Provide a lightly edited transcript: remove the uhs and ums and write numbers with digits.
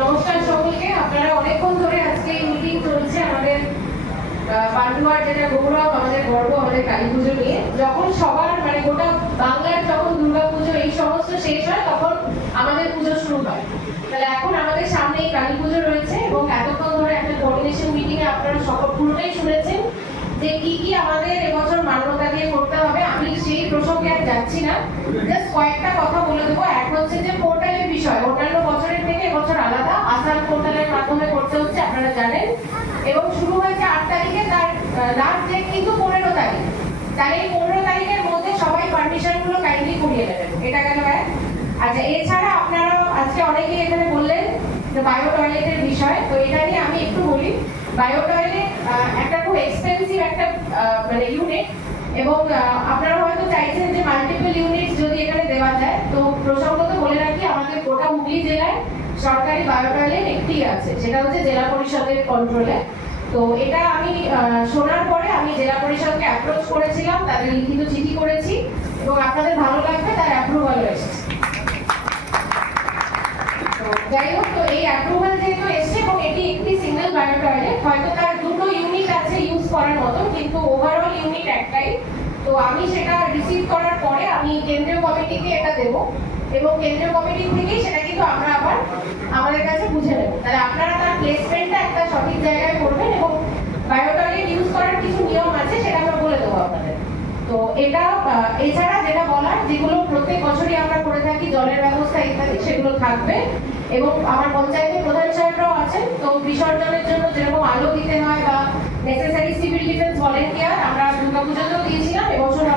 নমস্কার সকলকে। আপনারা অনেকক্ষণ ধরে আজকে মিটিং চলছে আমাদের পান্ডুয়ার, যেটা গৌরব, আমাদের গর্ব, আমাদের কালী পুজো নিয়ে। যখন সবার মানে গোটা বাংলার যখন দুর্গা পুজো এই সমস্ত শেষ হয়, তখন আমাদের পুজো শুরু হয়। তাহলে এখন আমাদের সামনে এই কালী পুজো রয়েছে এবং এতক্ষণ ধরে একটা কোঅর্ডিনেশন মিটিং এ আপনারা সকল পুরোটাই শুনেছেন যে কি কি আমাদের এবছর মান্যতা দিয়ে করতে হবে। আমি সেই প্রসঙ্গে আর যাচ্ছি না, জাস্ট কয়েকটা কথা বলে দেবো। এক হচ্ছে যে পোর্টালের বিষয়, অন্যান্য বছরের থেকে এবছর আলাদা, আসাম পোর্টালের মাধ্যমে করতে হচ্ছে, আপনারা জানেন। এবং শুরু হয়েছে 8 তারিখে, তার লাস্ট ডেট কিন্তু 15 তারিখ। তাই এই 15 তারিখের মধ্যে সবাই পারমিশন গুলো কাইন্ডলি করিয়ে নেবেন। এটা গেল এক। আচ্ছা, এছাড়া আপনারা আজকে অনেকেই এখানে বললেন যে বায়ো টয়লেটের বিষয়, তো এটা নিয়ে আমি একটু বলি। বায়ো টয়লেট একটা খুব এক্সপেন্সিভ একটা মানে ইউনিট, এবং আপনারা হয়তো চাইছেন যে মাল্টিপল ইউনিট যদি এখানে দেওয়া যায়। তো প্রসঙ্গত বলে রাখি, আমাদের গোটা হুগলি জেলায় সরকারি বায়ো টয়লেট একটি আছে, সেটা হচ্ছে জেলা পরিষদের কন্ট্রোলে। তো এটা আমি শোনার পরে আমি জেলা পরিষদকে অ্যাপ্রোচ করেছিলাম, তাদের লিখিত চিঠি করেছি এবং আপনাদের ভালো লাগবে তার অ্যাপ্রুভালও এসেছে। যাই হোক, তো এই অ্যাপ্রুভাল যেহেতু এসছে এবং এটি একটি সিঙ্গেল বায়ো টয়লেট, হয়তো তার দুটো ইউনিট আছে ইউজ করার মতো, কিন্তু ওভারঅল ইউনিট একটাই। তো আমি সেটা রিসিভ করার পরে আমি কেন্দ্রীয় কমিটিকে এটা দেব এবং কেন্দ্রীয় কমিটি থেকেই সেটা কিন্তু আমরা আবার আমাদের কাছে বুঝে নেব। তাহলে আপনারা তার প্লেসমেন্টটা একটা সঠিক জায়গায় করবেন এবং বায়ো টয়লেট ইউজ করার কিছু নিয়ম আছে, সেটা আমরা বলে দেবো আপনাদের। তো এটা এছাড়া যেটা বলার, যেগুলো প্রত্যেক বছরই আমরা করে থাকি, জলের ব্যবস্থা ইত্যাদি, সেগুলো থাকবে। এবং আমার পঞ্চায়েতের প্রধান সাহেবরাও আছেন, তো বিসর্জনের জন্য যেরকম আলো দিতে হয় বা নেসেসারি সিভিল ডিফেন্স ভলেন্টিয়ার আমরা দুর্গাপুজোতেও দিয়েছিলাম, এবছর